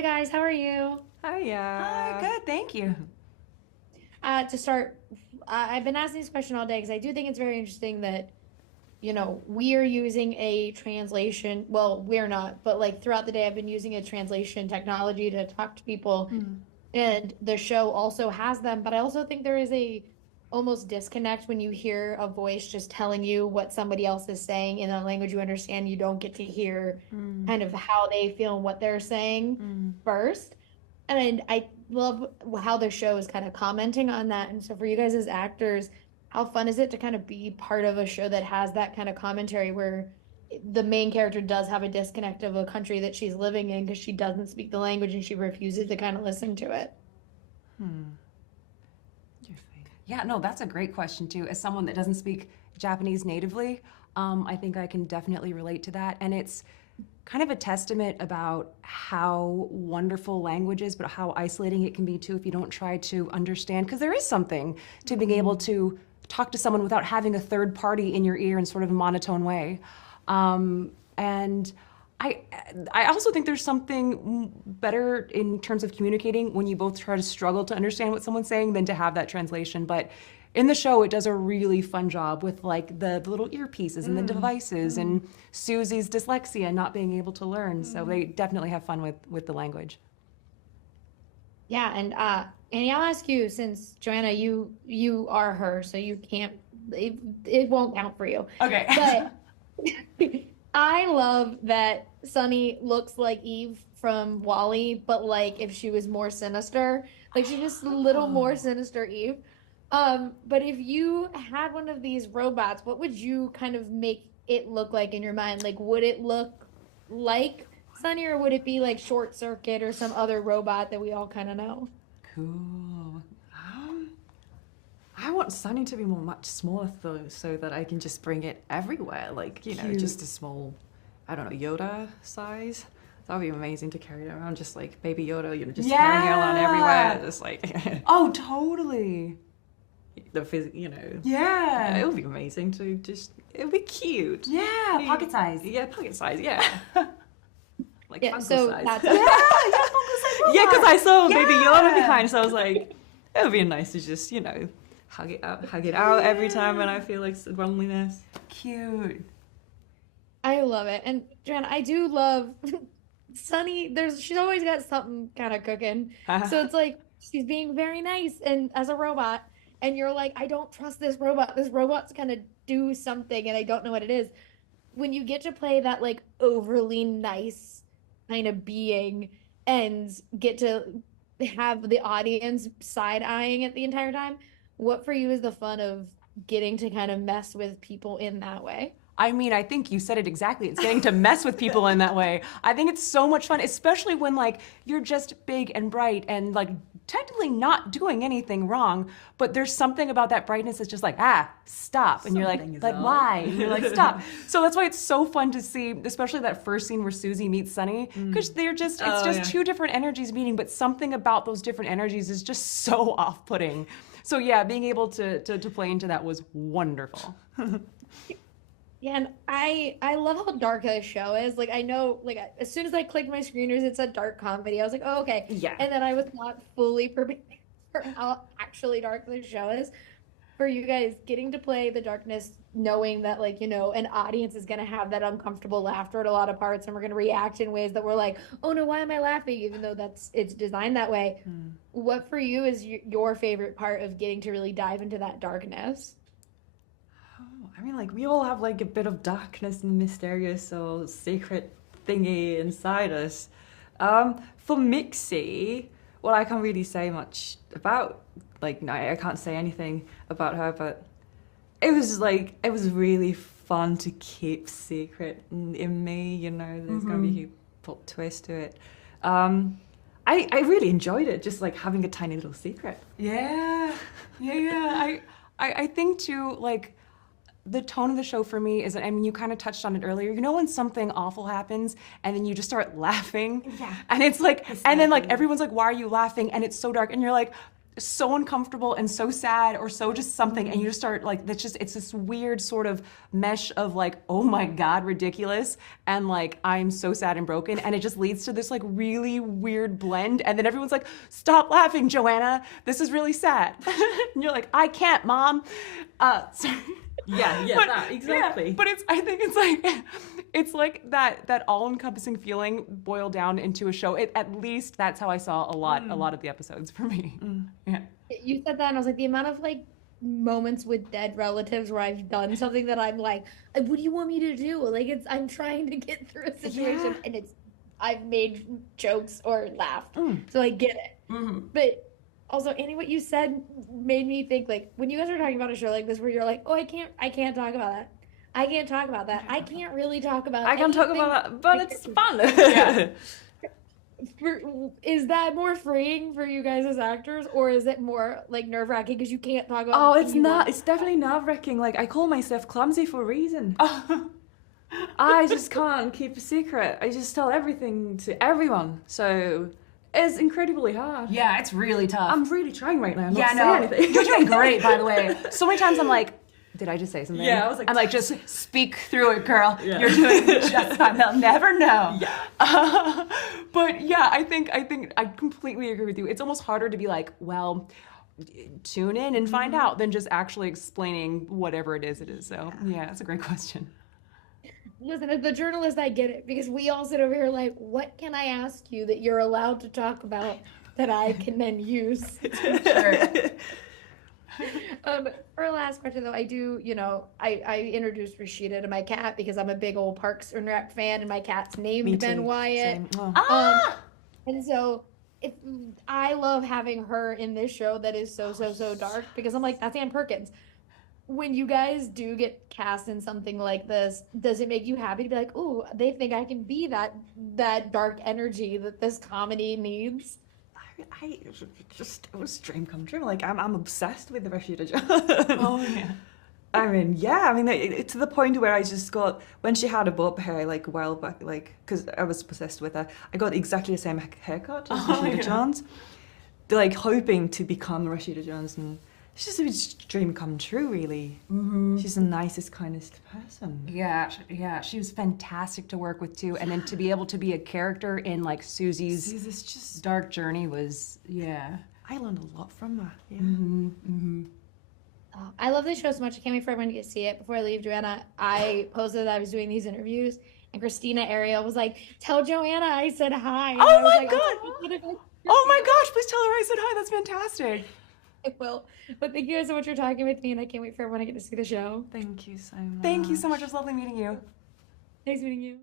Hi guys, how are you? Hi, good, thank you. To start, I've been asking this question all day because I do think it's very interesting that, we are using a translation. Well, we're not, but like throughout the day, I've been using a translation technology to talk to people, Mm. and the show also has them. But I also think there is a almost disconnect when you hear a voice just telling you what somebody else is saying in a language you understand. You don't get to hear Mm. kind of how they feel and what they're saying Mm. first. And I love how the show is kind of commenting on that. And so for you guys as actors, how fun is it to kind of be part of a show that has that kind of commentary where the main character does have a disconnect of a country that she's living in because she doesn't speak the language and she refuses to kind of listen to it? Hmm. Yeah, no, that's a great question too. As someone that doesn't speak Japanese natively, I think I can definitely relate to that. And it's kind of a testament about how wonderful language is, but how isolating it can be too if you don't try to understand. Because there is something to being able to talk to someone without having a third party in your ear in sort of a monotone way. And I I also think there's something better in terms of communicating when you both try to struggle to understand what someone's saying than to have that translation. But in the show, it does a really fun job with like the little earpieces and the devices and Susie's dyslexia and not being able to learn. So they definitely have fun with the language. Yeah, and I'll ask you since Joanna, you are her, so you can't it won't count for you. Okay. But I love that Sunny looks like Eve from Wally, but like if she was more sinister, like she's just a little more Oh. sinister Eve. But if you had one of these robots, what would you kind of make it look like in your mind? Like, would it look like Sunny, or would it be like Short Circuit or some other robot that we all kind of know? Cool. I want Sunny to be much smaller though, so that I can just bring it everywhere. Like, just Cute. a small, I don't know, Yoda size. That would be amazing to carry it around, just like baby Yoda, just carrying it around everywhere. Yeah. Just like Oh, totally. yeah, it Yeah. would be amazing to it would be cute. Yeah. Pocket size. Yeah, pocket size, yeah. Like Yeah, Funko so size. that's Yeah. Yeah. Funko size Yeah, because robot. I saw Baby Yoda Yeah. behind, so I was like, it would be nice to just, hug it out every time when I feel like loneliness. Cute. I love it. And Joanna, I do love Sunny. She's always got something kind of cooking. So it's like she's being very nice and as a robot, and you're like, I don't trust this robot. This robot's gonna do something and I don't know what it is. When you get to play that like overly nice kind of being and get to have the audience side eyeing it the entire time, what for you is the fun of getting to kind of mess with people in that way? I mean, I think you said it exactly. It's getting to mess with people in that way. I think it's so much fun, especially when like you're just big and bright and like technically not doing anything wrong, but there's something about that brightness that's just like, stop. And you're Something is like up. why? And you're like, stop. So that's why it's so fun to see, especially that first scene where Susie meets Sunny, because it's just yeah. two different energies meeting, but something about those different energies is just so off-putting. So yeah, being able to play into that was wonderful. Yeah, and I love how dark this show is. Like I know, like as soon as I clicked my screeners, it's a dark comedy. I was like, oh, okay. Yeah. And then I was not fully prepared for how actually dark this show is. For you guys getting to play the darkness, knowing that like, an audience is gonna have that uncomfortable laughter at a lot of parts, and we're gonna react in ways that we're like, oh no, why am I laughing? Even though it's designed that way. What for you is your favorite part of getting to really dive into that darkness? I mean, like, we all have, like, a bit of darkness and mysterious or secret thingy inside us. For Mixie, well, I can't really say much about, like, no, I can't say anything about her, but it was really fun to keep secret in me, there's gonna be a plot twist to it. I really enjoyed it, just, like, having a tiny little secret. Yeah. Yeah. I think, too, like, the tone of the show for me is, I mean, you kind of touched on it earlier. You know when something awful happens and then you just start laughing? Yeah. And it's like, and then like Hysterically. everyone's like, why are you laughing? And it's so dark and you're like, so uncomfortable and so sad or so just something, and you just start like it's this weird sort of mesh of like, oh my god, ridiculous, and like I'm so sad and broken, and it just leads to this like really weird blend, and then everyone's like, stop laughing, Joanna, this is really sad. And you're like, I can't, mom. Sorry. Yeah, But, that, exactly. yeah, but I think it's like that all-encompassing feeling boiled down into a show. At least that's how I saw a lot of the episodes for me. Yeah. You said that, and I was like, the amount of like moments with dead relatives where I've done something that I'm like, what do you want me to do? Like, I'm trying to get through a situation, and I've made jokes or laughed, so I get it. But also, Annie, what you said made me think, like, when you guys were talking about a show like this where you're like, oh, I can't talk about that. I can't talk about that. I can't really talk about I can talk anything. about that, but it's fun. Yeah. Is that more freeing for you guys as actors, or is it more like nerve-wracking because you can't talk about Oh, the it's thing you not. want? It's definitely nerve-wracking. Like, I call myself clumsy for a reason. I just can't keep a secret. I just tell everything to everyone. So it's incredibly hard. Yeah, it's really tough. I'm really trying right now. Not yeah, to say no, anything. you're doing great, by the way. So many times I'm like, did I just say something? Yeah, I was like, I'm like, just speak through it, girl. Yeah. You're doing just fine. They'll never know. Yeah. But yeah, I think I completely agree with you. It's almost harder to be like, well, tune in and find out than just actually explaining whatever it is. So yeah, that's a great question. Listen, as the journalist, I get it because we all sit over here like, what can I ask you that you're allowed to talk about that I can then use? Sure. For our last question though, I do, I introduced Rashida to my cat because I'm a big old Parks and Rec fan, and my cat's Me named too. Ben Wyatt. Same. Oh. And so I love having her in this show that is so dark because I'm like, that's Ann Perkins. When you guys do get cast in something like this, does it make you happy to be like, ooh, they think I can be that dark energy that this comedy needs? It was a dream come true. Like, I'm obsessed with the Rashida Jones. Oh yeah. I mean, yeah, it, to the point where I just got, when she had a bob hair, like, a while back, like, because I was possessed with her, I got exactly the same haircut as Rashida Jones. They're, like, hoping to become Rashida Jones, and it's just a dream come true, really. She's the nicest, kindest person. Yeah, she was fantastic to work with too, and then to be able to be a character in like Susie's It's just, dark journey was, yeah. I learned a lot from her. Yeah. Oh, I love this show so much. I can't wait for everyone to get to see it. Before I leave, Joanna, I posted that I was doing these interviews, and Christina Ariel was like, tell Joanna I said hi. And I Oh was my like, god! Oh my gosh, please tell her I said hi, that's fantastic. I will. But thank you guys so much for talking with me, and I can't wait for everyone to get to see the show. Thank you so much. Thank you so much, it was lovely meeting you. Nice meeting you.